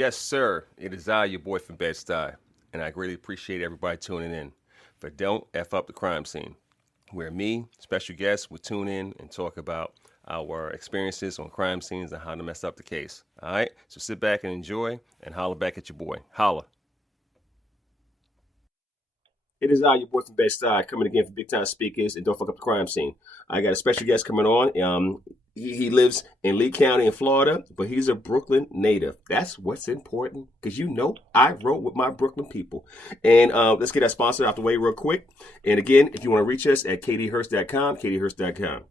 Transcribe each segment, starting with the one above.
Yes, sir. It is I, your boy from Bed-Stuy, and I greatly appreciate everybody tuning in for Don't F Up the Crime Scene, where me, special guests, will tune in and talk about our experiences on crime scenes and how to mess up the case. All right? So sit back and enjoy and holler back at your boy. Holla. It is I, your boy from Bed-Stuy, coming again for Big Time Speakers and Don't Fuck Up the Crime Scene. I got a special guest coming on. He lives in Lee County in Florida, but he's a Brooklyn native. That's what's important, because you know I wrote with my Brooklyn people. And let's get that sponsor out the way real quick. And again, if you want to reach us at kdhurst.com, kdhurst.com.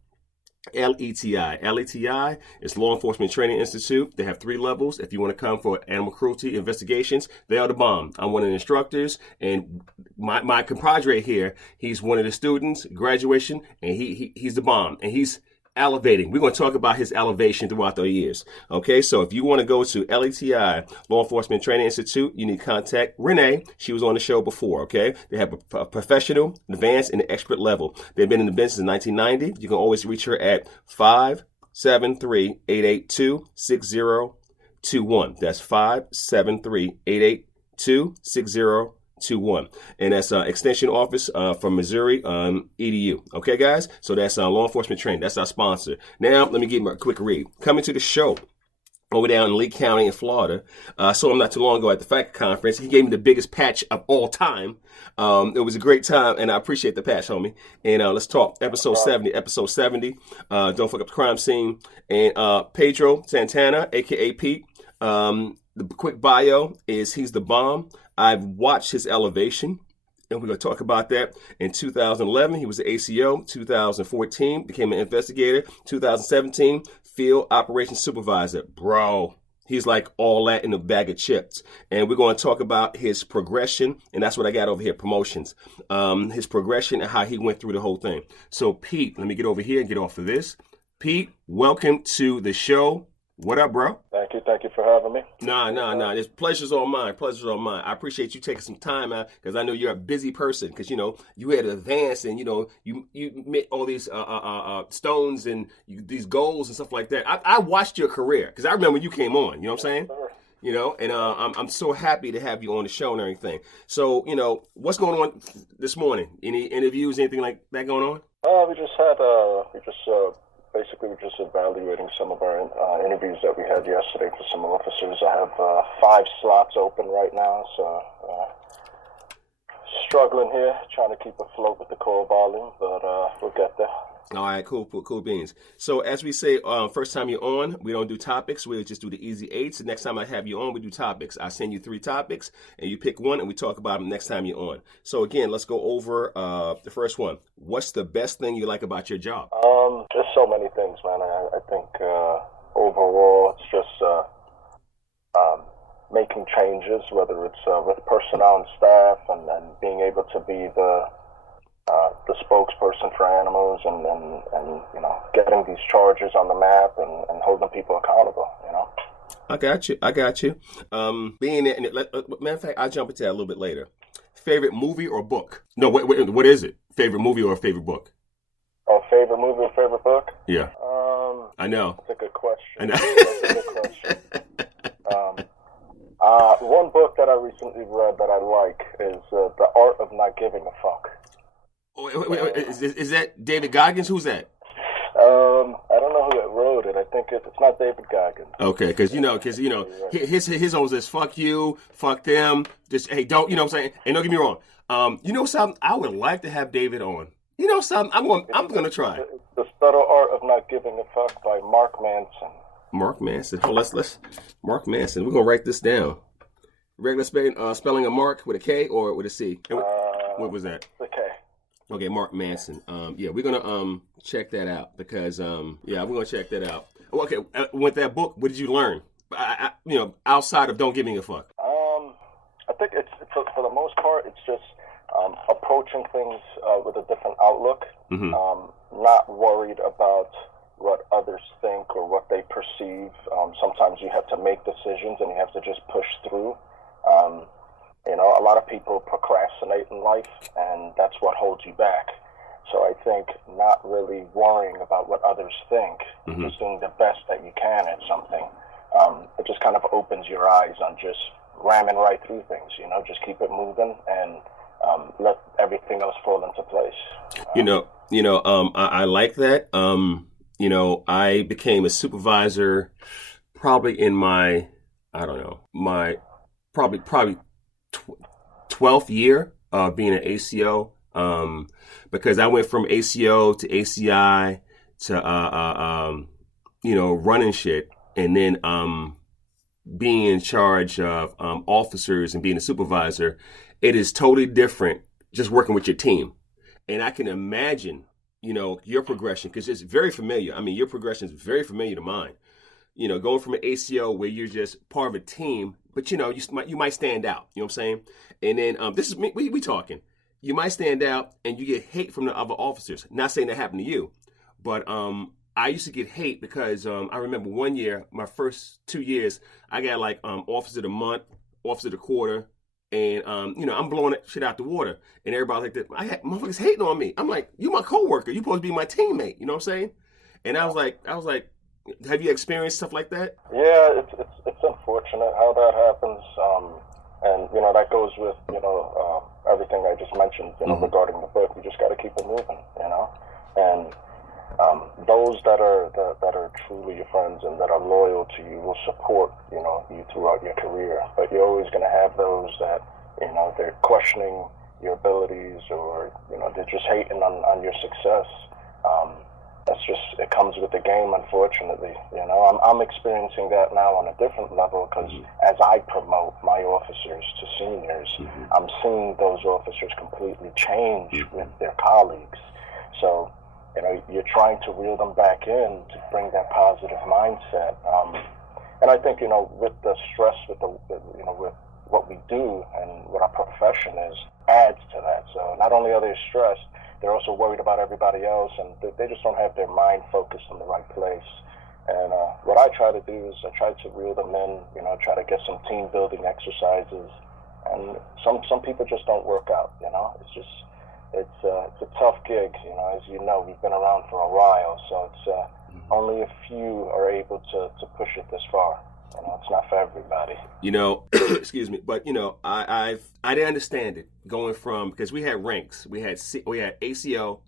LETI is Law Enforcement Training Institute. They have 3 levels. If you want to come for animal cruelty investigations, they are the bomb. I'm one of the instructors, and my compadre here, he's one of the students, graduation, and he's the bomb, and he's elevating. We're going to talk about his elevation throughout the years. Okay, so if you want to go to LETI, Law Enforcement Training Institute, you need to contact Renee. She was on the show before, okay? They have a professional, advanced, and expert level. They've been in the business since 1990. You can always reach her at 573-882-6021. That's 573-882-6021. And that's extension office from Missouri EDU. Okay, guys? So that's law enforcement training. That's our sponsor. Now, let me give you a quick read. Coming to the show over down in Lee County in Florida. I saw him not too long ago at the FACT conference. He gave me the biggest patch of all time. It was a great time, and I appreciate the patch, homie. And let's talk episode 70. Don't Fuck Up the Crime Scene. And Pedro Santana, a.k.a. Pete. The quick bio is he's the bomb. I've watched his elevation, and we're going to talk about that. In 2011, he was an ACO. 2014, became an investigator. 2017, Field Operation Supervisor. Bro, he's like all that in a bag of chips. And we're going to talk about his progression, and that's what I got over here, promotions. His progression and how he went through the whole thing. So, Pete, let me get over here and get off of this. Pete, welcome to the show. What up, bro? Thank you for having me. Nah. This pleasure's all mine. I appreciate you taking some time out, because I know you're a busy person, because, you know, you had to advance, and, you know, you met all these stones and these goals and stuff like that. I watched your career, because I remember when you came on, you know what I'm saying? Sure. You know, and I'm so happy to have you on the show and everything. So, you know, what's going on this morning? Any interviews, anything like that going on? Basically, we're just evaluating some of our interviews that we had yesterday for some officers. I have 5 slots open right now, so struggling here, trying to keep afloat with the call volume, but we'll get there. All right, cool beans. So as we say, first time you're on, we don't do topics. We'll just do the easy 8s. The next time I have you on, we do topics. I send you 3 topics, and you pick one, and we talk about them next time you're on. So again, let's go over the first one. What's the best thing you like about your job? Just so many things, man. I think overall, it's just making changes, whether it's with personnel and staff, and being able to be the spokesperson for animals, and you know, getting these charges on the map and holding people accountable, you know. I got you. Being there, matter of fact, I'll jump into that a little bit later. Favorite movie or book? No, wait, what is it? Favorite movie or favorite book? Oh, favorite movie or favorite book? Yeah. I know. That's a good question. I know. That's a good question. One book that I recently read that I like is The Art of Not Giving a Fuck. Wait, is that David Goggins? Who's that? I don't know who wrote it. I think it's not David Goggins. Okay, because you know, his own says fuck you, fuck them. Just hey, don't, you know what I'm saying? And don't get me wrong. You know something? I would like to have David on. You know something? I'm gonna try. The Subtle Art of Not Giving a Fuck by Mark Manson. Mark Manson. Oh, let's Mark Manson. We're gonna write this down. Regular spelling of Mark with a K or with a C? What was that? The K. Okay, Mark Manson. Yeah, we're gonna check that out, because we're gonna check that out. Okay, with that book, what did you learn? You know, outside of don't giving a fuck. I think it's for the most part, it's just approaching things with a different outlook. Mm-hmm. Not worried about what others think or what they perceive. Sometimes you have to make decisions and you have to just push through. You know, a lot of people procrastinate in life, and that's what holds you back. So I think not really worrying about what others think, mm-hmm. just doing the best that you can at something. It just kind of opens your eyes on just ramming right through things, just keep it moving and let everything else fall into place. I like that. I became a supervisor probably in my, I don't know, my probably 12th year of being an ACO, because I went from ACO to ACI to running shit, and then being in charge of officers and being a supervisor. It is totally different just working with your team. And I can imagine, your progression, because it's very familiar. I mean, your progression is very familiar to mine. Going from an ACO where you're just part of a team, but you might stand out. You know what I'm saying? And then this is me. We talking. You might stand out, and you get hate from the other officers. Not saying that happened to you, but I used to get hate because I remember one year, my first 2 years, I got like officer of the month, officer of the quarter, and I'm blowing that shit out the water, and everybody like that. I had motherfuckers hating on me. I'm like, you my coworker, you supposed to be my teammate. You know what I'm saying? And I was like, have you experienced stuff like that? Yeah, it's unfortunate how that happens, and that goes with everything I just mentioned, regarding the book. You just got to keep it moving, and those that are truly your friends and that are loyal to you will support you throughout your career. But you're always going to have those that they're questioning your abilities, or they're just hating on your success. That's just, it comes with the game, unfortunately. I'm experiencing that now on a different level, because as I promote my officers to seniors, I'm seeing those officers completely change with their colleagues. So you're trying to reel them back in to bring that positive mindset. And I think, with the stress, with what we do and what our profession is, adds to that. So not only are they stressed, they're also worried about everybody else, and they just don't have their mind focused in the right place. And what I try to do is I try to reel them in, try to get some team building exercises. And some people just don't work out, It's a tough gig, as you know, we've been around for a while, so it's only a few are able to push it this far. It's not for everybody. Excuse me, but I didn't understand it going from, because we had ranks, we had ACO,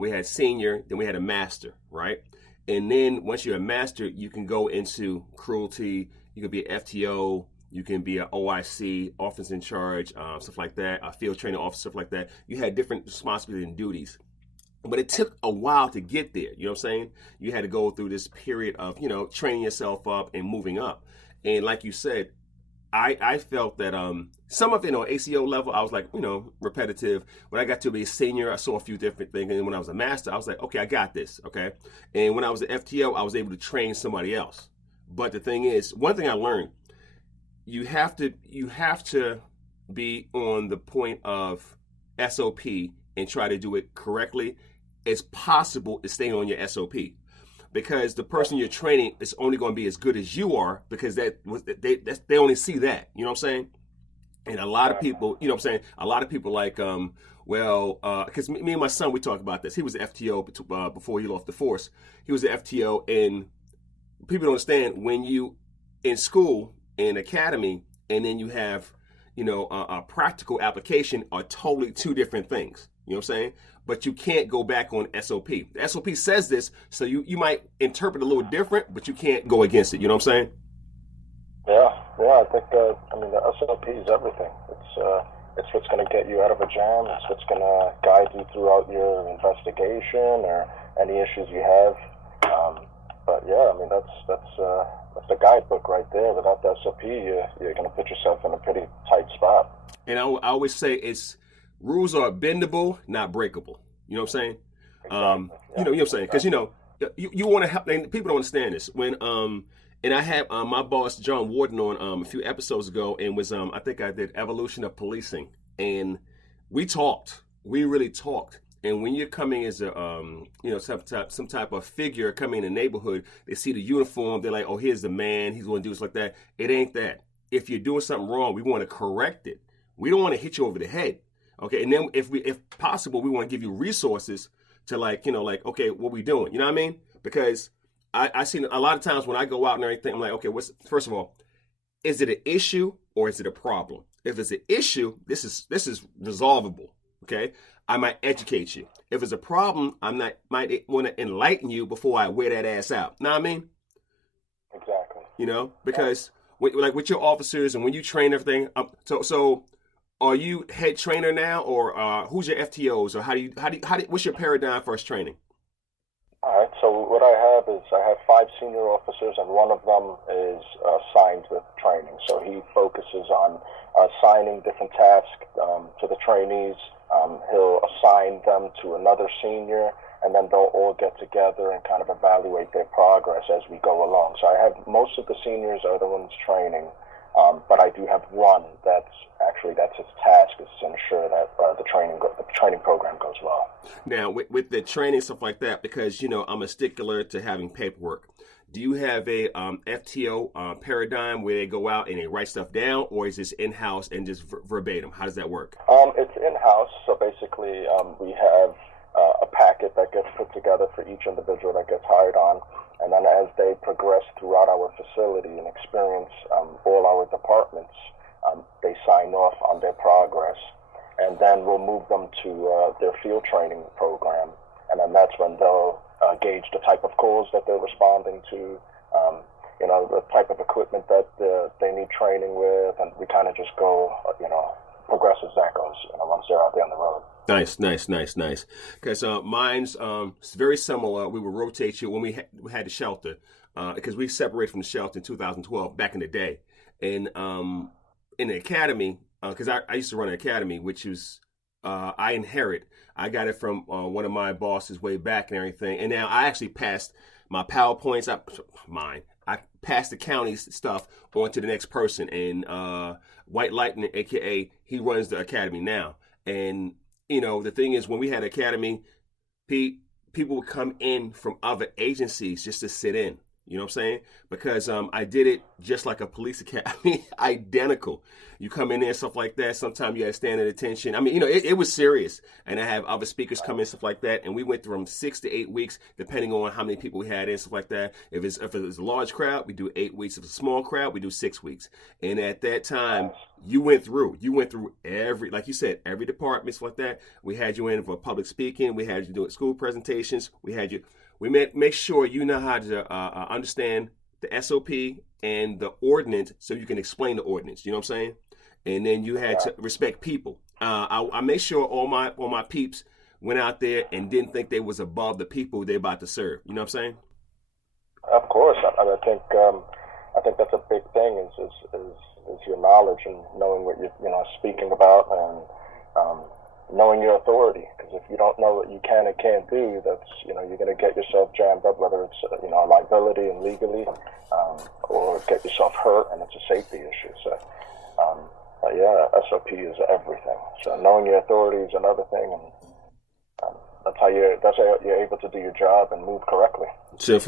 we had senior, then we had a master, right? And then once you're a master, you can go into cruelty, you can be an FTO, you can be an OIC, officer in charge, stuff like that, a field training officer, stuff like that. You had different responsibilities and duties. But it took a while to get there. You know what I'm saying? You had to go through this period of, training yourself up and moving up. And like you said, I felt that some of it on ACO level, I was like, repetitive. When I got to be a senior, I saw a few different things. And when I was a master, I was like, okay, I got this. Okay. And when I was an FTO, I was able to train somebody else. But the thing is, one thing I learned, you have to be on the point of SOP and try to do it correctly as possible is staying on your SOP, because the person you're training is only going to be as good as you are, because they only see that, you know what I'm saying? And a lot of people, a lot of people like, because me and my son, we talk about this. He was an FTO before he left the force. He was an FTO, and people don't understand, when you in school, in academy, and then you have, a practical application, are totally two different things. You know what I'm saying? But you can't go back on SOP. The SOP says this, so you might interpret a little different, but you can't go against it. You know what I'm saying? Yeah. I think the SOP is everything. It's what's going to get you out of a jam. It's what's going to guide you throughout your investigation or any issues you have. But yeah, that's the guidebook right there. Without the SOP, you're going to put yourself in a pretty tight spot. And I always say rules are bendable, not breakable. You know what I'm saying? Exactly. You know what I'm saying? Because you want to help. And people don't understand this. When and I had my boss John Warden on a few episodes ago, and was I think I did Evolution of Policing, and we talked. We really talked. And when you're coming as a some type of figure coming in the neighborhood, they see the uniform, they're like, oh, here's the man, he's going to do this like that. It ain't that. If you're doing something wrong, we want to correct it. We don't want to hit you over the head. Okay, and then if possible, we want to give you resources to okay, what we doing? You know what I mean? Because I seen a lot of times when I go out and everything, I'm like, okay, first of all, is it an issue or is it a problem? If it's an issue, this is resolvable. Okay, I might educate you. If it's a problem, might want to enlighten you before I wear that ass out. Know what I mean? Exactly. You know, because with your officers and when you train everything, so are you head trainer now, or who's your FTOs, or how do you what's your paradigm for us training? All right. So what I have 5 senior officers, and one of them is assigned with training. So he focuses on assigning different tasks to the trainees. He'll assign them to another senior, and then they'll all get together and kind of evaluate their progress as we go along. So I have most of the seniors are the ones training, but I do have one that's his task is to ensure that the training program goes well. Now, with the training stuff like that, because I'm a stickler to having paperwork. Do you have a FTO paradigm where they go out and they write stuff down, or is this in-house and just verbatim? How does that work? It's in-house, so basically we have a packet that gets put together for each individual that gets hired on, and then as they progress throughout our facility and experience all our departments, they sign off on their progress, and then we'll move them to their field training program, and then that's when they'll gauge the type of calls that they're responding to, the type of equipment that they need training with, and we kind of just go, progress as that goes, once they're out there on the road. Nice. Because mine's very similar. We would rotate you when we had the shelter, because we separated from the shelter in 2012 back in the day, and in the academy, because I used to run an academy, which was I got it from one of my bosses way back and everything, and now I actually passed my PowerPoints. I passed the county's stuff on to the next person, and White Lightning, aka he runs the academy now. And the thing is, when we had academy, people would come in from other agencies just to sit in. You know what I'm saying? Because I did it just like a police academy, identical. You come in there, stuff like that. Sometimes you had to stand at attention. I mean, it was serious. And I have other speakers come in, stuff like that. And we went from 6 to 8 weeks, depending on how many people we had in, stuff like that. If it was a large crowd, we do 8 weeks. If it's a small crowd, we do 6 weeks. And at that time, you went through every, like you said, every department, stuff like that. We had you in for public speaking. We had you doing school presentations. We make sure you know how to understand the SOP and the ordinance, so you can explain the ordinance. You know what I'm saying? And then you had to respect people. I made sure all my peeps went out there and didn't think they was above the people they're about to serve. You know what I'm saying? Of course, I think that's a big thing is your knowledge and knowing what you're speaking about, and knowing your authority. Because if you don't know what you can and can't do, that's you're going to get yourself jammed up, whether it's liability and legally, or get yourself hurt, and it's a safety issue. So SOP is everything. So knowing your authority is another thing, and that's how you're able to do your job and move correctly. Sure.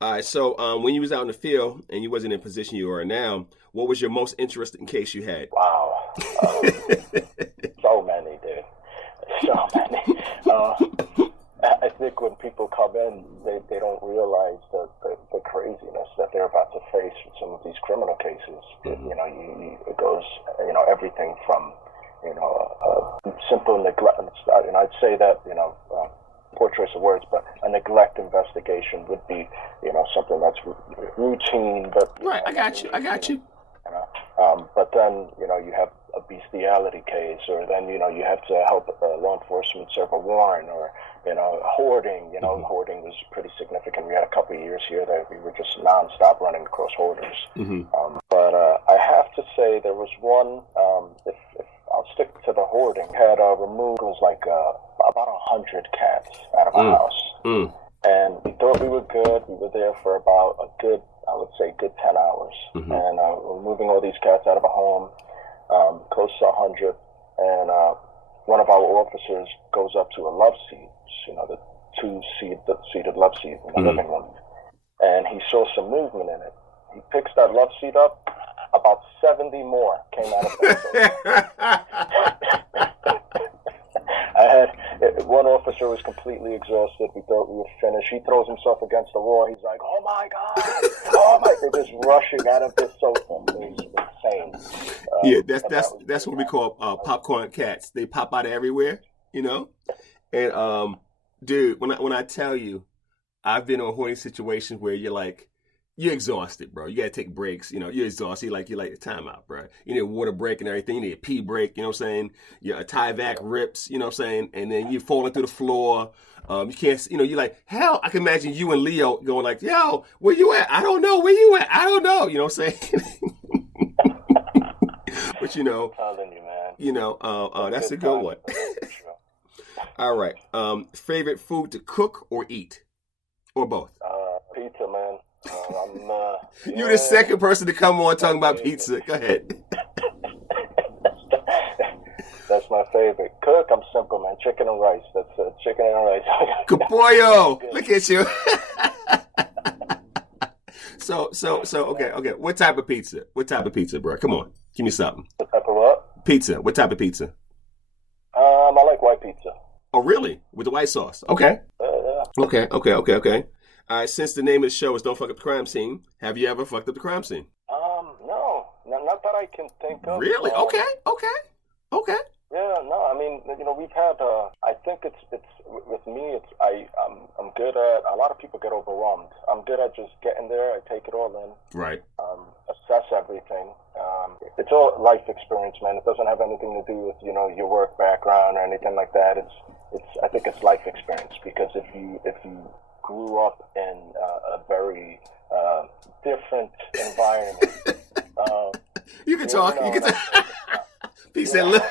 All right. So when you was out in the field and you wasn't in the position you are now, what was your most interesting case you had? Wow. So many, dude. So many. I think when people come in, they don't realize the craziness that they're about to face with some of these criminal cases. Mm-hmm. It goes, everything from, simple neglect. And I'd say that, poor choice of words, but a neglect investigation would be, something that's routine. But right, I got you. But then, you have a bestiality case, or then, you have to help law enforcement serve a warrant, or, hoarding. Mm-hmm. Hoarding was pretty significant. We had a couple of years here that we were just nonstop running across hoarders. Mm-hmm. But I have to say there was one, if I'll stick to the hoarding, had removed, it was like about 100 cats out of a house. Mm. And we thought we were good. We were there for about a good 10 hours. Mm-hmm. And we're moving all these cats out of a home, close to 100. And one of our officers goes up to a love seat, the two-seated love seat in the living room. And he saw some movement in it. He picks that love seat up. About 70 more came out of that. one officer was completely exhausted. We thought we were finished. He throws himself against the wall. He's like, "Oh my God! Oh my!" They're just rushing out of this sofa. It's insane. Yeah, that's what we call popcorn cats. They pop out of everywhere, you know. And dude, when I tell you, I've been in hoarding situations where you're exhausted, bro. You gotta take breaks. You know, you're exhausted. You like a timeout, bro. You need a water break and everything. You need a pee break. You know what I'm saying? Your Tyvek rips. You know what I'm saying? And then you're falling through the floor. You can't. You know, you're like, hell. I can imagine you and Leo going like, "Yo, where you at? I don't know. Where you at? I don't know." You know what I'm saying? But you know, I'm telling you, man. You know, that's a good one. All right. Favorite food to cook or eat, or both? Pizza, man. You're the second person to come on talking about pizza. Go ahead. That's my favorite. Cook, I'm simple, man. Chicken and rice. That's chicken and rice. Good boyo. Look at you. So, okay. What type of pizza? What type of pizza, bro? Come on. Give me something. What type of what? Pizza. What type of pizza? I like white pizza. Oh, really? With the white sauce? Okay. Yeah. Okay. All right, since the name of the show is Don't Fuck Up the Crime Scene, have you ever fucked up the crime scene? No. Not that I can think of. Really? Okay. Yeah, no, I mean, you know, we've had, I think it's with me, I'm good at, a lot of people get overwhelmed. I'm good at just getting there, I take it all in. Right. Assess everything. It's all life experience, man. It doesn't have anything to do with, you know, your work background or anything like that. I think it's life experience, because if you grew up in a very different environment. You can talk. You can talk. He said, "Look."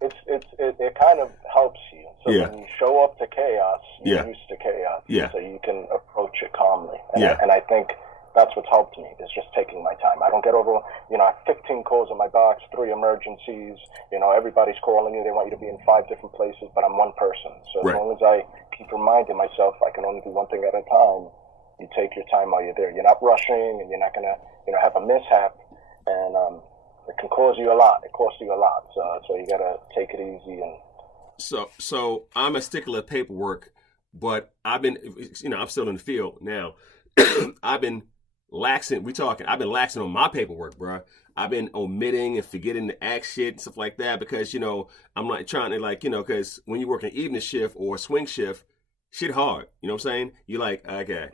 It kind of helps you. So Yeah. when you show up to chaos, you're Yeah. used to chaos. Yeah. So you can approach it calmly. Yeah. And I think that's what's helped me, is just taking my time. I don't get over, you know, I have 15 calls in my box, 3 emergencies. You know, everybody's calling you. They want you to be in 5 different places, but I'm one person. So Right. as long as I keep reminding myself I can only do one thing at a time, you take your time while you're there. You're not rushing, and you're not going to, you know, have a mishap. And it can cause you a lot. It costs you a lot. So you got to take it easy. And So I'm a stickler of paperwork, but I've been, you know, I'm still in the field now. I've been laxing. I've been laxing on my paperwork, bro. I've been omitting and forgetting to act shit and stuff like that, because, you know, I'm like trying to, like, you know, because when you work an evening shift or a swing shift, shit hard. You know what I'm saying? You like, okay.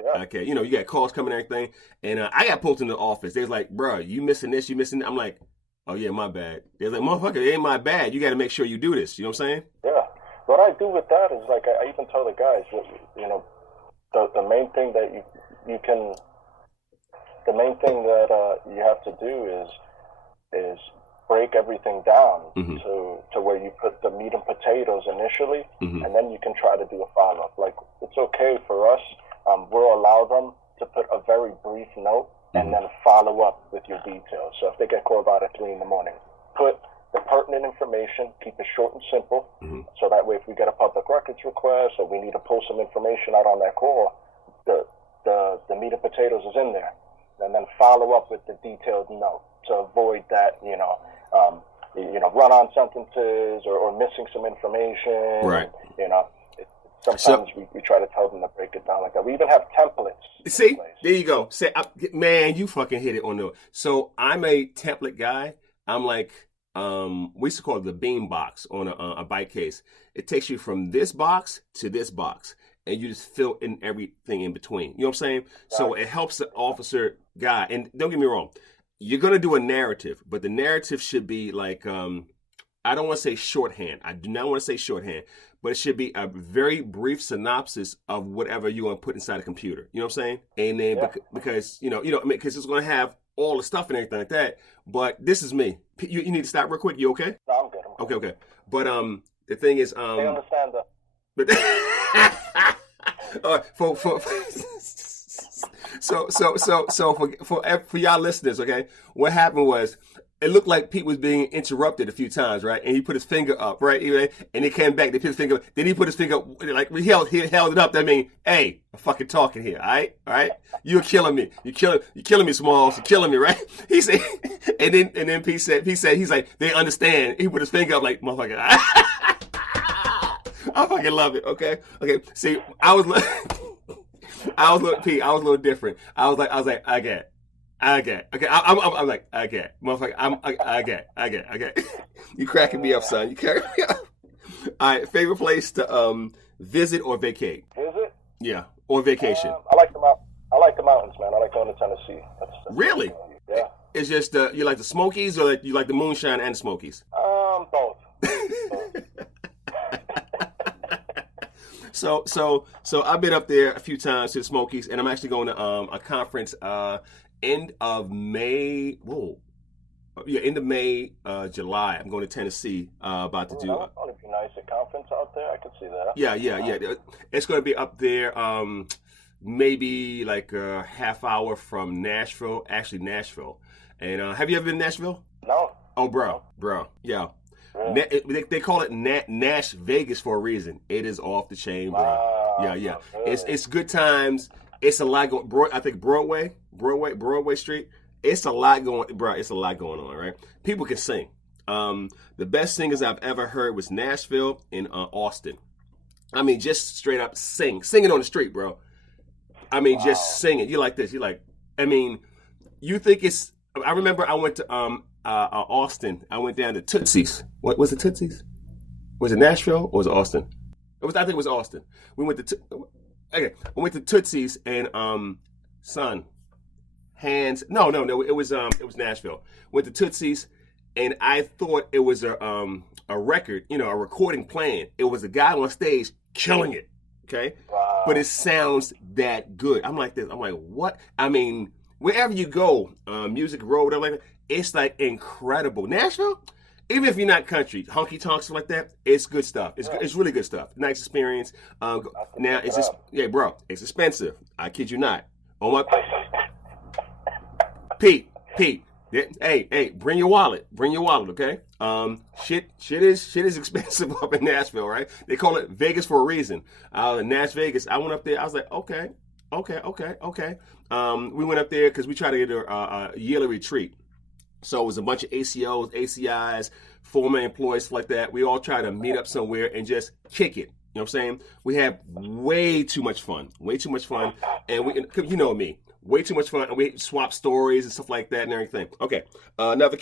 You know, you got calls coming and everything. And I got pulled into the office. They was like, bro, you missing this, you missing that. I'm like, oh yeah, my bad. They're like, motherfucker, it ain't my bad. You got to make sure you do this. You know what I'm saying? yeah. What I do with that is, like, I even tell the guys, you know, the main thing that you can, the main thing that you have to do is break everything down to where you put the meat and potatoes initially, and then you can try to do a follow-up. Like, it's okay for us. We'll allow them to put a very brief note and then follow up with your details. So if they get called out at 3 a.m, put the pertinent information, keep it short and simple, so that way if we get a public records request or we need to pull some information out on that call, the meat and potatoes is in there. And then follow up with the detailed note to avoid that, run-on sentences or missing some information. Right. You know, sometimes we try to tell them to break it down like that. We even have templates. See, there you go. Man, you fucking hit it on the. So I'm a template guy. I'm like, we used to call it the beam box on a bike case. It takes you from this box to this box, and you just fill in everything in between. You know what I'm saying? Right. So it helps the officer guy. And don't get me wrong, you're going to do a narrative, but the narrative should be like, I don't want to say shorthand. I do not want to say shorthand, but it should be a very brief synopsis of whatever you want to put inside a computer. You know what I'm saying? And then because because it's going to have all the stuff and everything like that. But this is me. You need to stop real quick. You okay? No, I'm good. Okay. But the thing is, they understand that. But for y'all listeners, okay, what happened was, it looked like Pete was being interrupted a few times, right? And he put his finger up, right? And he came back. They put his finger up. Then he put his finger up, like he held it up. That mean, hey, I'm fucking talking here, all right? You're killing me. You're killing me, Smalls. You're killing me, right? He said, and then Pete said, he's like, they understand. He put his finger up, like, motherfucker. I fucking love it. Okay. See, I was Pete. I was a little different. I was like, I get. Okay. I'm like, okay, motherfucker. I get. You cracking me up, son. You cracking me up. All right. Favorite place to visit or vacate? Visit? Yeah, or vacation. I like the mountains, man. I like going to Tennessee. That's really? Yeah. It's just you like the Smokies or you like the moonshine and the Smokies? Both. So I've been up there a few times to the Smokies, and I'm actually going to a conference end of May. End of May, July. I'm going to Tennessee. About to do. That would be nice. A conference out there. I could see that. Yeah. It's going to be up there. Maybe like a half hour from Nashville. Actually, Nashville. And have you ever been to Nashville? No. Oh, bro. Yeah. Really? They call it Nash Vegas for a reason. It is off the chain, bro. Yeah. Really? It's good times. It's a lot going. I think Broadway Street. It's a lot going, bro. It's a lot going on, right? People can sing. The best singers I've ever heard was Nashville and Austin. I mean, just straight up singing on the street, bro. I mean, just singing. You like this? You like? I mean, you think it's? I remember I went to Austin. I went down to Tootsie's. What was it? Tootsie's? Was it Nashville or was it Austin? I think it was Austin. We went to Tootsie's and son, hands. No. It was Nashville. Went to Tootsie's and I thought it was a record, a recording playing. It was a guy on stage killing it. Okay, but it sounds that good. I'm like this. I'm like, what? I mean, wherever you go, Music Road, whatever like that, it's like incredible. Nashville, even if you're not country, honky tonks stuff like that, it's good stuff. It's really good stuff. Nice experience. Now it's just bro, it's expensive. I kid you not. Oh my, Pete. Hey, bring your wallet, okay? Shit is expensive up in Nashville, right? They call it Vegas for a reason. In Nash Vegas, I went up there. I was like, okay. We went up there because we tried to get a yearly retreat. So it was a bunch of ACOs, ACIs, former employees, stuff like that. We all tried to meet up somewhere and just kick it. You know what I'm saying? We had way too much fun, and you know me. Way too much fun, and we swap stories and stuff like that and everything. Okay, another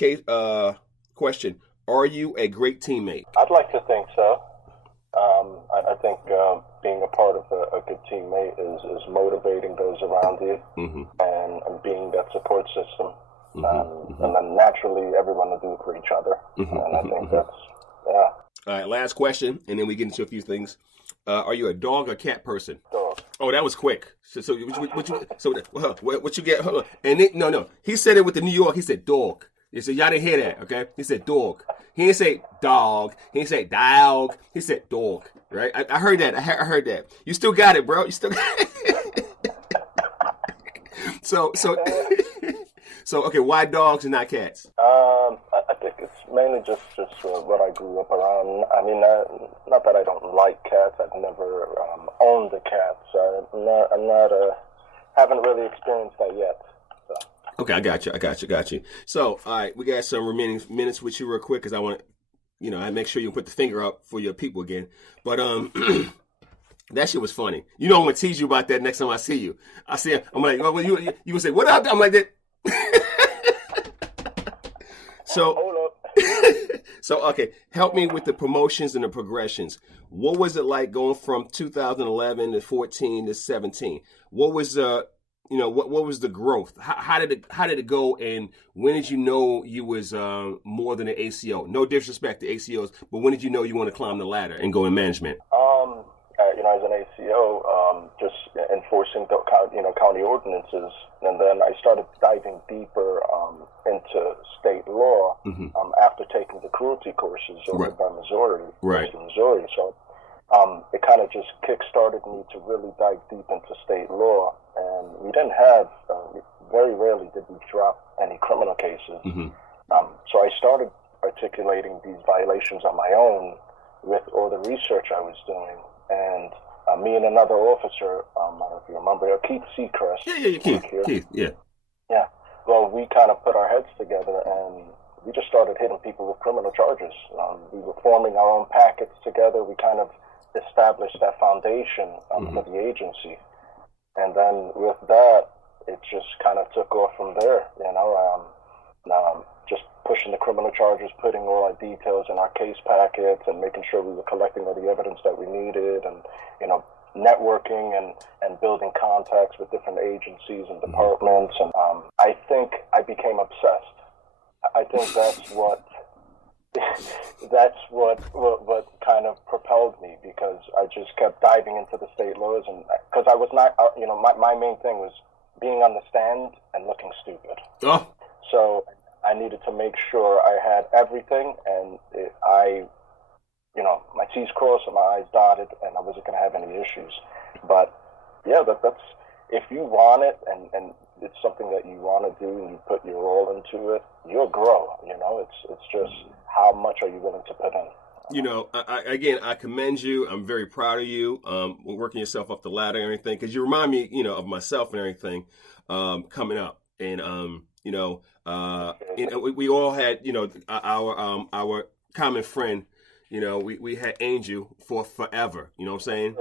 question. Are you a great teammate? I'd like to think so. I think being a part of a good teammate is motivating those around you and being that support system. And then naturally, everyone will do it for each other. And I think that's, yeah. All right, last question, and then we get into a few things. Are you a dog or cat person? Dog. Oh, that was quick. So what you get? Hold on. And then, no. He said it with the New York. He said dog. He said y'all didn't hear that, okay? He said dog. He didn't say dog. He didn't say dog. He said dog. Right? I heard that. I heard that. You still got it, bro. You still got it. So okay. Why dogs and not cats? I think it's mainly just what I grew up around. I mean, not that I don't like cats. I've never owned a cat, so I'm not haven't really experienced that yet. So. Okay, I got you. So, all right, we got some remaining minutes with you real quick because I want to, I make sure you put the finger up for your people again. But that shit was funny. I'm gonna tease you about that next time I see you. I'm like, well, you gonna say what up? I'm like that. So, hold up. So, okay, help me with the promotions and the progressions. What was it like going from 2011 to 14 to 17? What was what was the growth? How did it go? And when did you know you was more than an ACO? No disrespect to ACOs, but when did you know you want to climb the ladder and go in management? As an ACO, just enforcing the county ordinances, and then I started diving deeper into state law after taking the cruelty courses over by Missouri. So it kind of just kick-started me to really dive deep into state law, and we didn't have, very rarely did we drop any criminal cases. So I started articulating these violations on my own with all the research I was doing. And me and another officer, I don't know if you remember, Keith Seacrest. Yeah, Keith, yeah. Yeah. Well, we kind of put our heads together and we just started hitting people with criminal charges. We were forming our own packets together. We kind of establish that foundation for the agency. And then with that, it just kind of took off from there, just pushing the criminal charges, putting all our details in our case packets and making sure we were collecting all the evidence that we needed, and, networking and building contacts with different agencies and departments. And I think I became obsessed. I think that's what kind of propelled me, because I just kept diving into the state laws, and because I was not, my main thing was being on the stand and looking stupid. Oh. So I needed to make sure I had everything, and my T's crossed and my I's dotted, and I wasn't going to have any issues. But yeah, that's if you want it, and it's something that you want to do, and you put your all into it, you'll grow. It's just how much are you willing to put in. I commend you. I'm very proud of you. Working yourself up the ladder and everything, because you remind me, of myself and everything coming up, and we all had, our common friend. We had Angel for forever. You know what I'm saying?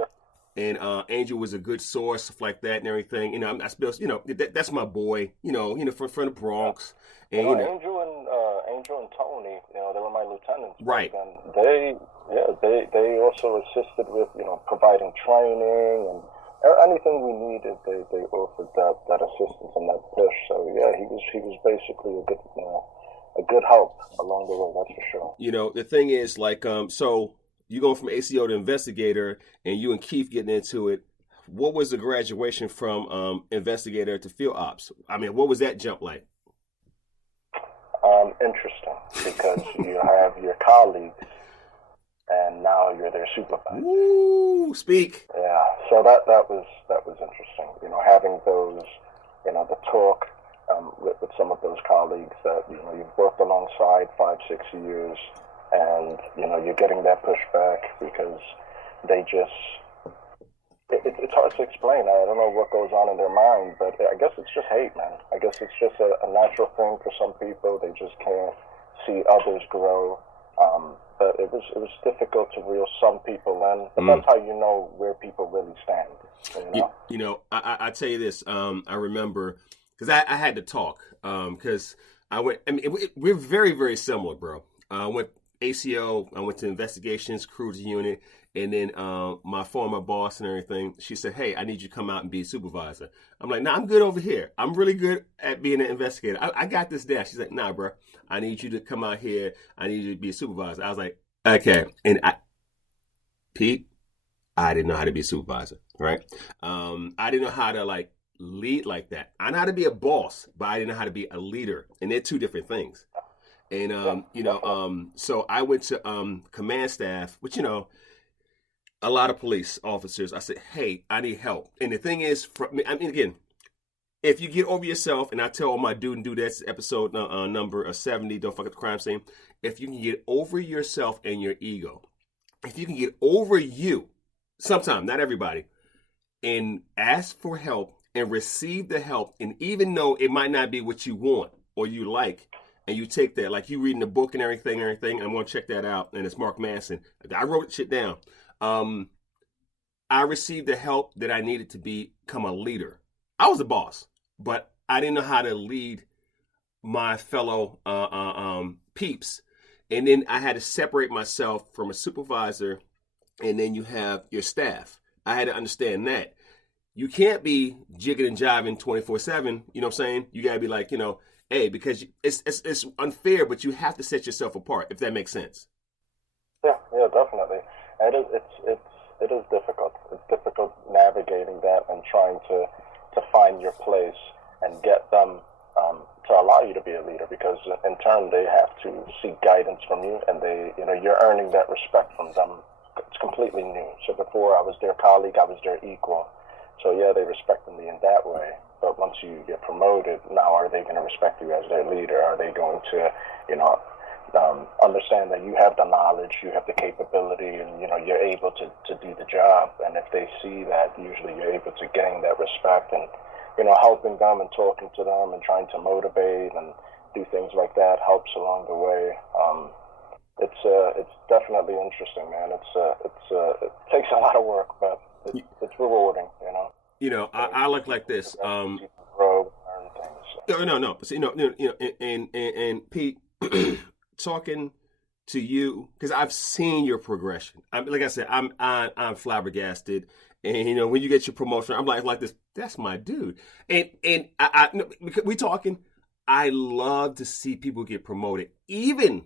And Angel was a good source, stuff like that and everything. I suppose, that's my boy. From the Bronx. And Angel and Tony, they were my lieutenants. Right. And they also assisted with, providing training and anything we needed. They offered that assistance and that push. So yeah, he was basically a good help along the way. That's for sure. The thing is, so you go from ACO to Investigator, and you and Keith getting into it. What was the graduation from Investigator to Field Ops? I mean, what was that jump like? Interesting, because you have your colleagues, and now you're their supervisor. Ooh, speak. Yeah, so that was interesting. Having those, the talk with some of those colleagues that you've worked alongside 5-6 years, and you're getting that pushback because they just. It's hard to explain. I don't know what goes on in their mind, but I guess it's just hate, man. I guess it's just a natural thing for some people. They just can't see others grow. But it was difficult to reel some people in. But that's how you know where people really stand. I tell you this. I remember, because I had to talk, because I went. I mean, we're very, very similar, bro. I went ACO. I went to investigations, cruise unit. And then my former boss and everything, she said, hey, I need you to come out and be a supervisor. I'm like, nah, I'm good over here. I'm really good at being an investigator. I got this down. She's like, nah, bro, I need you to come out here. I need you to be a supervisor. I was like, okay. And Pete, I didn't know how to be a supervisor, right? I didn't know how to lead like that. I know how to be a boss, but I didn't know how to be a leader. And they're two different things. And, so I went to command staff, which, a lot of police officers. I said, hey, I need help. And the thing is, again, if you get over yourself, and I tell all my dude and dudettes, episode number 70, Don't Fuck Up the Crime Scene, if you can get over yourself and your ego, if you can get over you, sometimes, not everybody, and ask for help and receive the help, and even though it might not be what you want or you like, and you take that, like you reading the book and everything, I'm going to check that out, and it's Mark Manson. I wrote shit down. I received the help that I needed to become a leader. I was a boss, but I didn't know how to lead my fellow peeps. And then I had to separate myself from a supervisor, and then you have your staff. I had to understand that. You can't be jigging and jiving 24/7, you know what I'm saying? You got to be like, hey, because it's unfair, but you have to set yourself apart, if that makes sense. Yeah, definitely. It is difficult. It's difficult navigating that and trying to find your place and get them to allow you to be a leader, because in turn they have to seek guidance from you, and you're earning that respect from them. It's completely new. So before I was their colleague, I was their equal. So yeah, they respected me in that way. But once you get promoted, now are they going to respect you as their leader? Are they going to, understand that you have the knowledge, you have the capability, and you're able to do the job? And if they see that, usually you're able to gain that respect, and helping them and talking to them and trying to motivate and do things like that helps along the way. It's definitely interesting, man. It takes a lot of work, but it's rewarding, you know. I look like this. Grow, learn things. No. So, and Pete, talking to you because I've seen your progression. Like I said, I'm flabbergasted. And when you get your promotion, I'm like this. That's my dude. And I we talking. I love to see people get promoted, even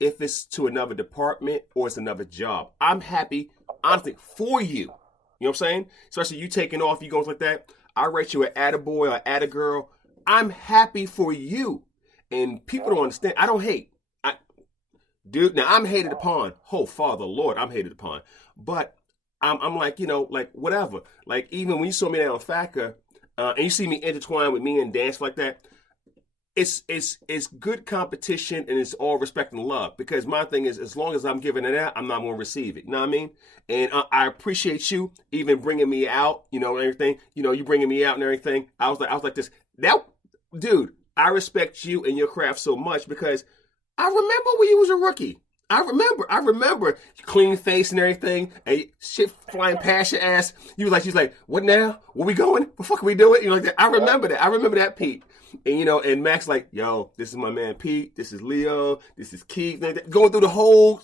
if it's to another department or it's another job. I'm happy, honestly, for you. You know what I'm saying? Especially you taking off, you going like that. I rate you an attaboy or attagirl. I'm happy for you. And people don't understand. I don't hate. Dude, now I'm hated upon. Oh, Father, Lord, I'm hated upon. But I'm like, like whatever. Like even when you saw me down on FACA, and you see me intertwined with me and dance like that, it's good competition and it's all respect and love. Because my thing is, as long as I'm giving it out, I'm not going to receive it. You know what I mean? And I appreciate you even bringing me out, and everything. You bringing me out and everything. I was like this. That dude, I respect you and your craft so much because I remember when you was a rookie. I remember clean face and everything, and shit flying past your ass. You was like, what now? Where we going? What the fuck are we doing? Like that. I remember that, Pete. And and Max like, yo, this is my man Pete. This is Leo. This is Keith. Going through the whole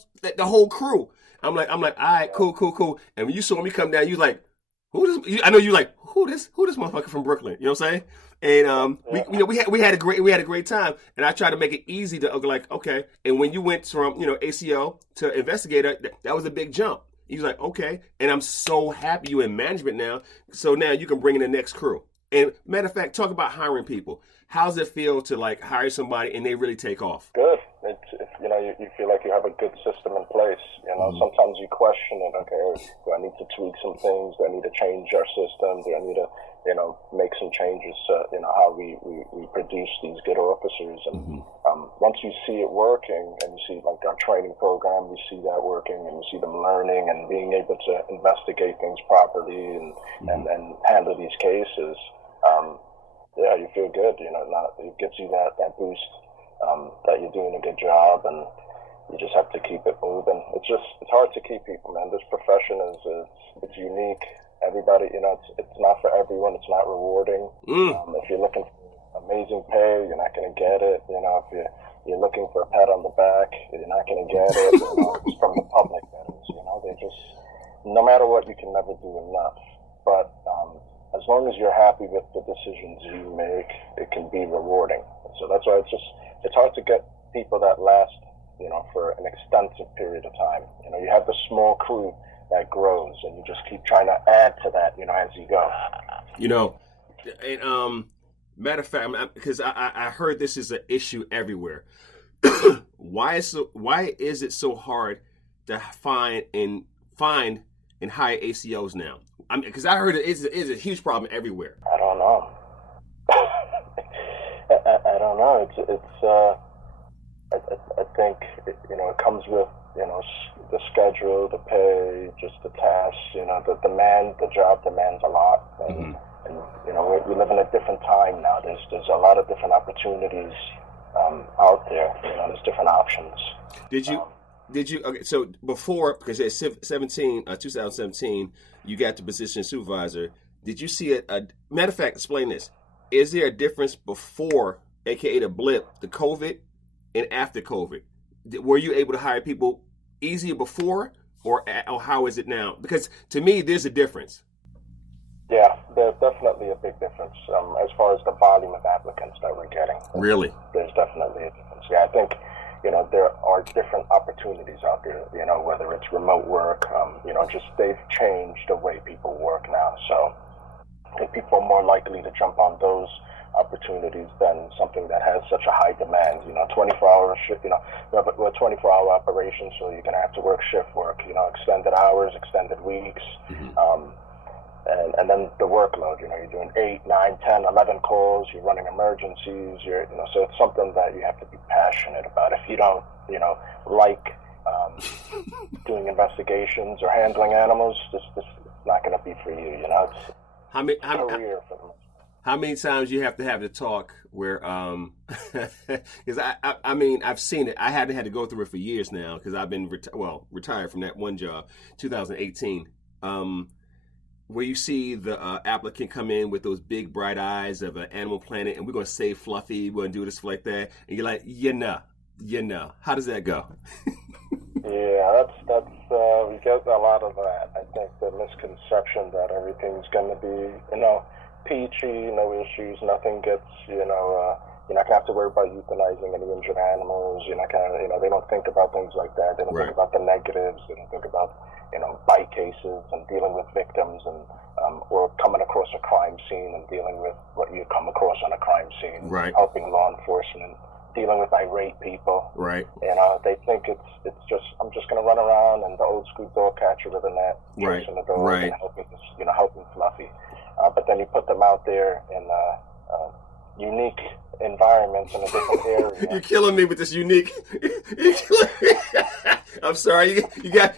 crew. I'm like, all right, cool. And when you saw me come down, you like, who this? I know you like, who this motherfucker from Brooklyn? You know what I'm saying? And we had a great time, and I tried to make it easy to like, okay. And when you went from ACO to Investigator, that was a big jump. He was like, okay, and I'm so happy you in management now. So now you can bring in the next crew. And matter of fact, talk about hiring people. How's it feel to like hire somebody and they really take off? Good. You feel like you have a good system in place. Sometimes you question it. Okay, do I need to tweak some things? Do I need to change our system? Do I need to make some changes to how we produce these good officers? And once you see it working, and you see like our training program, you see that working, and you see them learning and being able to investigate things properly and handle these cases. You feel good. It gives you that boost that you're doing a good job, and you just have to keep it moving. It's hard to keep people, man. This profession it's unique. Everybody, it's not for everyone. It's not rewarding. If you're looking for amazing pay, you're not going to get it. If you're looking for a pat on the back, you're not going to get it. It's from the public, that is. They just, no matter what, you can never do enough. But as long as you're happy with the decisions you make, it can be rewarding. So that's why it's hard to get people that last, for an extensive period of time. You have the small crew that grows, and you just keep trying to add to that, as you go. And matter of fact, because I heard this is an issue everywhere. Why is it so hard to find and hire ACOs now? Because I heard it is a huge problem everywhere. I don't know. I don't know. I think it comes with the schedule, the pay, just the tasks. The job demands a lot, and we live in a different time now. There's a lot of different opportunities out there. There's different options. Did you? Okay, so before, because it's 2017, you got the position supervisor. Did you see a matter of fact? Explain this. Is there a difference before, aka the blip, the COVID, and after COVID? Were you able to hire people easier before, or how is it now? Because to me, there's a difference. Yeah, there's definitely a big difference as far as the volume of applicants that we're getting. Really? There's definitely a difference. Yeah, I think there are different opportunities out there, whether it's remote work, just they've changed the way people work now. So I think people are more likely to jump on those opportunities than something that has such a high demand. 24-hour shift, we're a 24-hour operation, so you're going to have to work shift work, extended hours, extended weeks. And then the workload, you're doing 8, 9, 10, 11 calls, you're running emergencies, so it's something that you have to be passionate about. If you don't, like doing investigations or handling animals, this is not going to be for you, It's how many times you have to have the talk where because I mean I've seen it. I hadn't had to go through it for years now because I've been retired from that one job, 2018. Where you see the applicant come in with those big bright eyes of an Animal Planet, and we're gonna save Fluffy, we're gonna do this like that, and you're like, how does that go? Yeah, that's we get a lot of that. I think the misconception that everything's going to be, peachy, no issues, nothing gets, you're not going to have to worry about euthanizing any injured animals. You're not going to, they don't think about things like that. They don't think about the negatives. They don't think about, bite cases and dealing with victims and or coming across a crime scene and dealing with what you come across on a crime scene. Right. Helping law enforcement, dealing with irate people. Right. They think it's just, I'm just going to run around and the old school dog catcher with a net, chasing the dog and helping Fluffy. But then you put them out there in unique environments in a different area. You're killing me with this unique. You're killing me. I'm sorry. You got.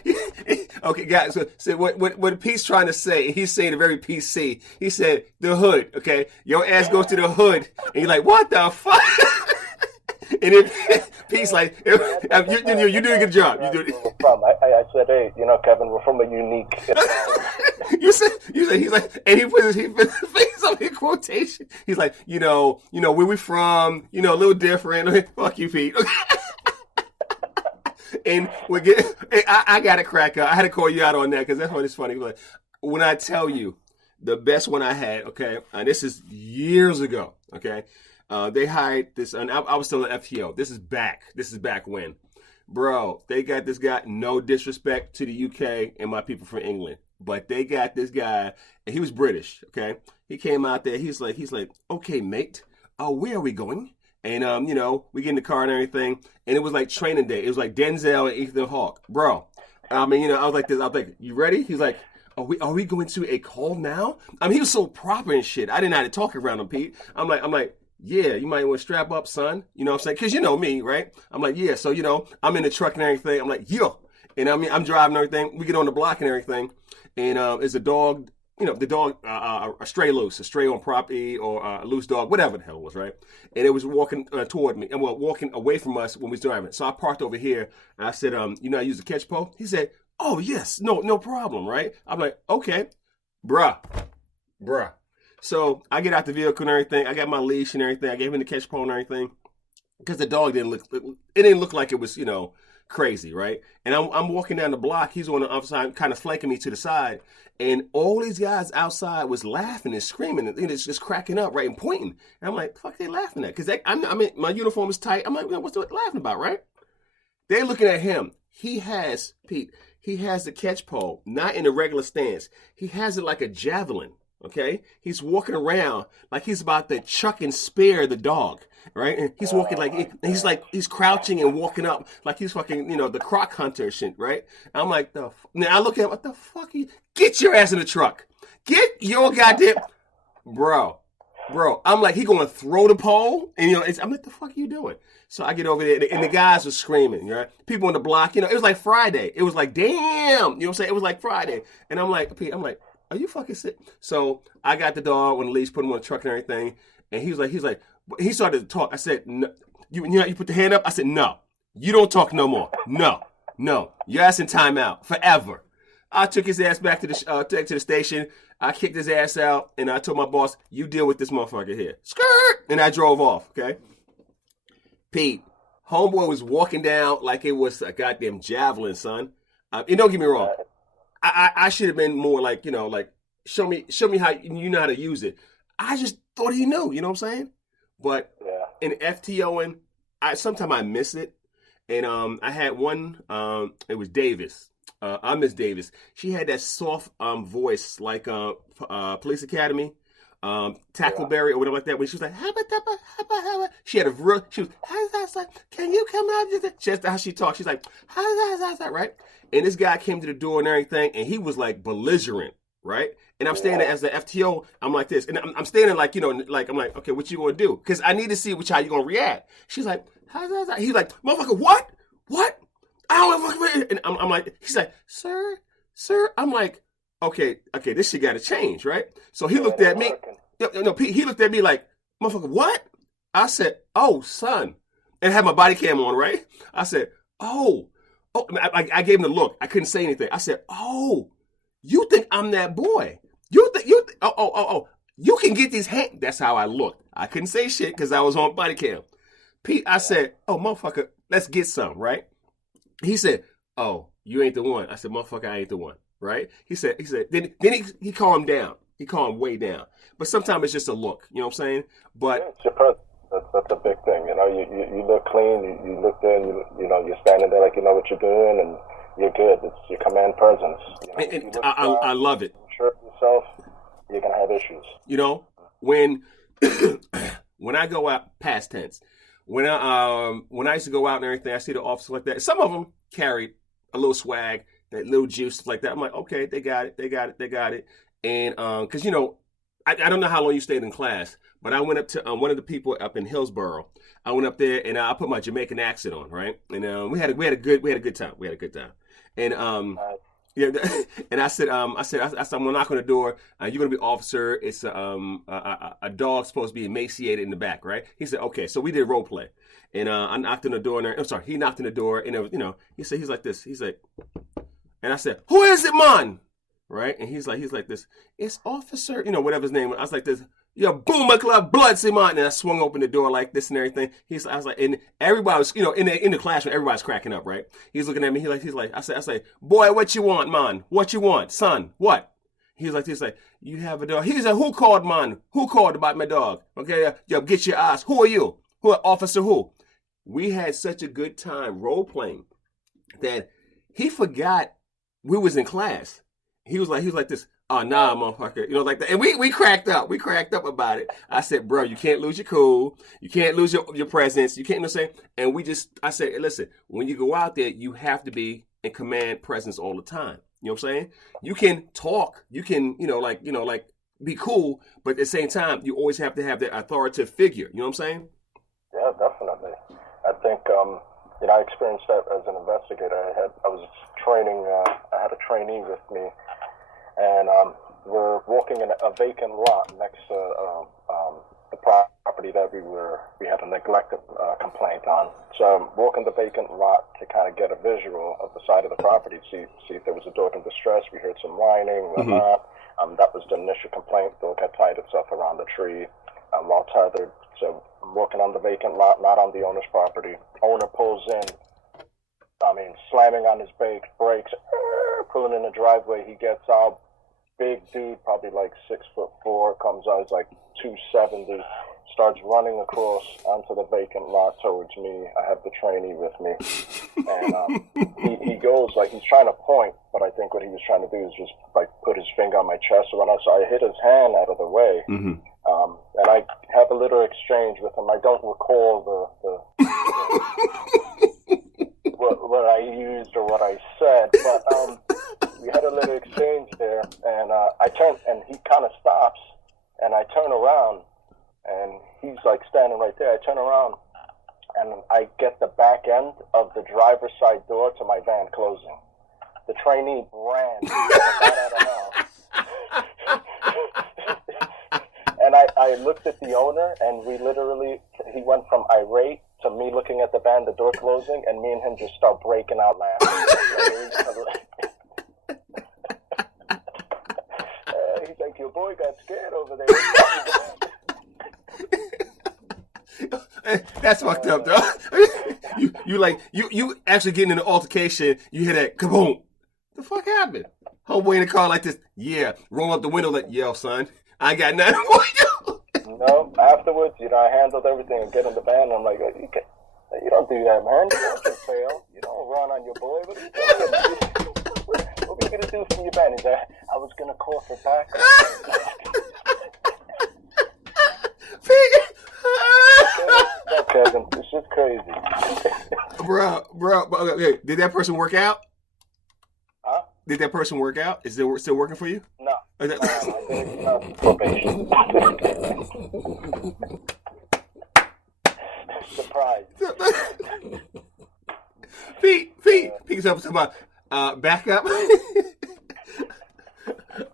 Okay, guys. So what Pete's trying to say? He's saying a very PC. He said the hood. Okay, your ass goes to the hood, and you're like, what the fuck? And if Pete's like, you're doing a good job. You do. I said, hey, Kevin, we're from a unique. you said he's like, and he put his face on in quotation. He's like, where we from? A little different. Fuck you, Pete. And I got to crack up. I had to call you out on that because that's what it's funny. Like, when I tell you the best one I had, okay, and this is years ago, okay. They hired this, and I was still an FTO. This is back when. Bro, they got this guy, no disrespect to the UK and my people from England, but they got this guy, and he was British, okay? He came out there, he's like, okay, mate, where are we going? And, we get in the car and everything, and it was like training day. It was like Denzel and Ethan Hawke. Bro, I mean, I was like this, I was like, you ready? He's like, are we going to a call now? I mean, he was so proper and shit. I didn't know how to talk around him, Pete. I'm like, yeah, you might want to strap up, son. You know what I'm saying? Because you know me, right? I'm like, yeah. So, I'm in the truck and everything. I'm like, yo. And I mean, I'm driving and everything. We get on the block and everything. And it's a dog, the dog, a stray on property or a loose dog, whatever the hell it was, right? And it was walking toward me and walking away from us when we was driving. So I parked over here and I said, I use the catch pole? He said, oh, yes, no problem, right? I'm like, okay, bruh. So I get out the vehicle and everything. I got my leash and everything. I gave him the catch pole and everything because the dog didn't look like it was, crazy, right? And I'm walking down the block. He's on the other side, kind of flanking me to the side. And all these guys outside was laughing and screaming and just cracking up, right, and pointing. And I'm like, fuck, they laughing at? Because my uniform is tight. I'm like, what's they laughing about, right? They're looking at him. He has the catch pole, not in a regular stance. He has it like a javelin. Okay, he's walking around like he's about to chuck and spear the dog, right? And he's walking he's crouching and walking up like he's fucking, the croc hunter shit, right? And I'm like, now I look at him, what the fuck? Get your ass in the truck. Get your goddamn, bro. I'm like, he gonna throw the pole, and I'm like, the fuck are you doing? So I get over there, and the guys were screaming, right? People on the block, it was like Friday. It was like, damn, you know what I'm saying? It was like Friday, and I'm like, Pete, are you fucking sick? So I got the dog on the leash, put him on the truck and everything. And he started to talk. I said, no. You put the hand up? I said, no. You don't talk no more. No. Your ass in timeout forever. I took his ass back to the station. I kicked his ass out, and I told my boss, you deal with this motherfucker here. Skirt! And I drove off, okay? Pete, homeboy was walking down like it was a goddamn javelin, son. And don't get me wrong. I should have been more like, show me how you know how to use it. I just thought he knew, you know what I'm saying? But in FTOing, sometimes I miss it. And I had one, it was Davis. I miss Davis. She had that soft voice like Police Academy, Tackleberry or whatever like that. When she was like, she had she was, can you come out? Just how she talked. She's like, right? And this guy came to the door and everything, and he was like belligerent, right? And I'm standing as the FTO, I'm like this. And I'm standing like, I'm like, okay, what you gonna do? Because I need to see how you gonna react. She's like, he's like, motherfucker, what? I don't know. And I'm like, he's like, sir. I'm like, okay, this shit gotta change, right? So he looked at me. No, Pete, he looked at me like, motherfucker, what? I said, oh, son. And had my body cam on, right? I said, oh. I gave him the look. I couldn't say anything. I said, oh, you think I'm that boy. You can get these hands. That's how I looked. I couldn't say shit because I was on body cam. Pete, I said, oh, motherfucker, let's get some, right? He said, oh, you ain't the one. I said, motherfucker, I ain't the one, right? He said, then he calmed down. He calmed way down. But sometimes it's just a look, you know what I'm saying? But it's your presence. That's a big thing. You know, you look clean. You look good. You know, you're standing there like you know what you're doing, and you're good. It's your command presence. You know, I love it. Sure of yourself, you're gonna have issues. You know, when when I go out, past tense, when I used to go out and everything, I see the officers like that. Some of them carried a little swag, that little juice, stuff like that. I'm like, okay, they got it. And because you know, I don't know how long you stayed in class, but I went up to one of the people up in Hillsborough. I went up there and I put my Jamaican accent on, right? And we had a good time. And yeah, and I said, I'm gonna knock on the door. You're gonna be officer. It's a dog supposed to be emaciated in the back, right? He said, okay. So we did role play, and I knocked on the door. And I'm sorry, he knocked on the door, and you know, he's like this. He's like, and I said, who is it, man? Right? And he's like this. It's officer, you know, whatever his name was. I was like this. Yeah, boom, my club, blood, see man. And I swung open the door like this and everything. I was like, and everybody was, you know, in the classroom, everybody's cracking up, right? He's looking at me. He's like, I say, boy, what you want, man? What you want, son? What? He's like, you have a dog. He's like, who called, man? Who called about my dog? Okay, yo, get your ass. Who are you? Who, officer? Who? We had such a good time role playing that he forgot we was in class. He was like this. Oh, nah, motherfucker. You know, like that. And we cracked up. We cracked up about it. I said, bro, you can't lose your cool. You can't lose your presence. You can't, you know what I'm saying? And I said, hey, listen, when you go out there, you have to be in command presence all the time. You know what I'm saying? You can talk. You can, like be cool. But at the same time, you always have to have that authoritative figure. You know what I'm saying? Yeah, definitely. I think, you know, I experienced that as an investigator. I was training, I had a trainee with me. And we're walking in a vacant lot next to the property that we had a neglected complaint on. So I'm walking the vacant lot to kind of get a visual of the side of the property, see if there was a dog in distress. We heard some whining, whatnot. That was the initial complaint. Dog had tied itself around the tree while tethered. So I'm walking on the vacant lot, not on the owner's property. Owner pulls in, slamming on his brakes, pulling in the driveway. He gets out. Big dude, probably like 6'4", comes out, he's like 270, starts running across onto the vacant lot towards me. I have the trainee with me. And he goes, like, he's trying to point, but I think what he was trying to do is just, like, put his finger on my chest or whatnot. So I hit his hand out of the way. And I have a little exchange with him. I don't recall what I used or what I said, but we had a little exchange there, and I turn, and he kind of stops, and I turn around, and he's like standing right there. I turn around, and I get the back end of the driver's side door to my van closing. The trainee ran out of the house. And I looked at the owner, and he went from irate to me looking at the van, the door closing, and me and him just start breaking out laughing. He's like, your boy got scared over there. That's fucked up, though. you actually getting in an altercation, you hear that kaboom. The fuck happened? Homeboy in the car like this, yeah, roll up the window like, yo, son, I got nothing for you. No, afterwards, I handled everything and get in the van, and I'm like, you don't do that, man. You don't fail. You don't run on your boy. What are you going to do from your van? Is that I was going to call for backup? Kevin, it's just crazy. Bro, okay, did that person work out? Huh? Did that person work out? Is it still working for you? No. Probation. Surprise. Pete, is talking about backup.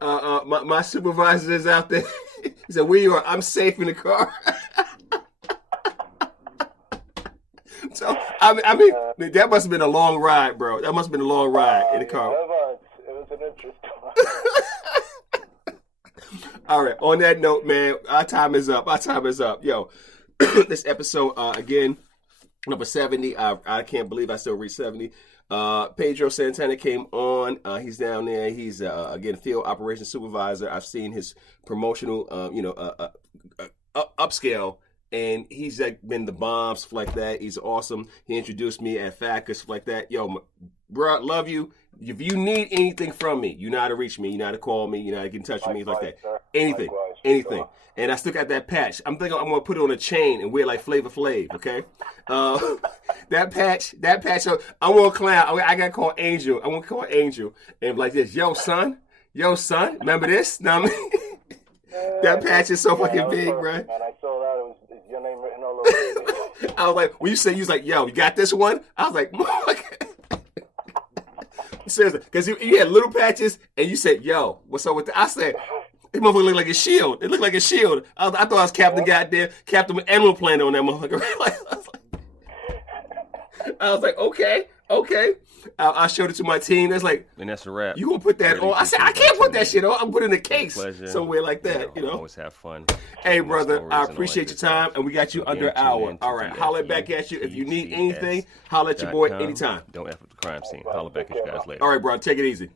My supervisor is out there. He said, "Where you are? I'm safe in the car." So I mean, that must have been a long ride, bro. That must have been a long ride in the car. It was an interesting one. All right. On that note, man, our time is up. Yo, this episode again, number 70. I can't believe I still reached 70. Pedro Santana came on. He's down there. He's again Field Operation Supervisor. I've seen his promotional, upscale, and he's like been the bomb, stuff like that. He's awesome. He introduced me at FACA, stuff like that. Yo, bro, love you. If you need anything from me, you know how to reach me. You know how to call me. You know how to get in touch with me, like that. Sir. Anything, Likewise, anything. sure. And I still got that patch. I'm thinking I'm gonna put it on a chain and wear like Flavor Flav. Okay, that patch. So I want to clown. I got to call Angel. I want to call Angel and like this. Yo, son. Remember this? Now, that patch is so fucking big, bro. Man, I saw that. It was your name written all over it. I was like, when you said, you was like, yo, you got this one? I was like, seriously, because you had little patches, and you said, yo, what's up with that? I said, this motherfucker looked like a shield. It looked like a shield. I thought I was Captain Goddamn, Captain Animal Planet on that motherfucker. I was like, okay. I showed it to my team. That's like, and that's a wrap. You gonna put that on? I said, I can't put that shit on. I'm putting in a case somewhere like that. You know, always have fun. Hey, brother, I appreciate your time, and we got you under an hour. All right, holler back at you if you need anything. Holler at your boy anytime. Don't F with the crime scene. Holler back at you guys later. All right, bro, take it easy.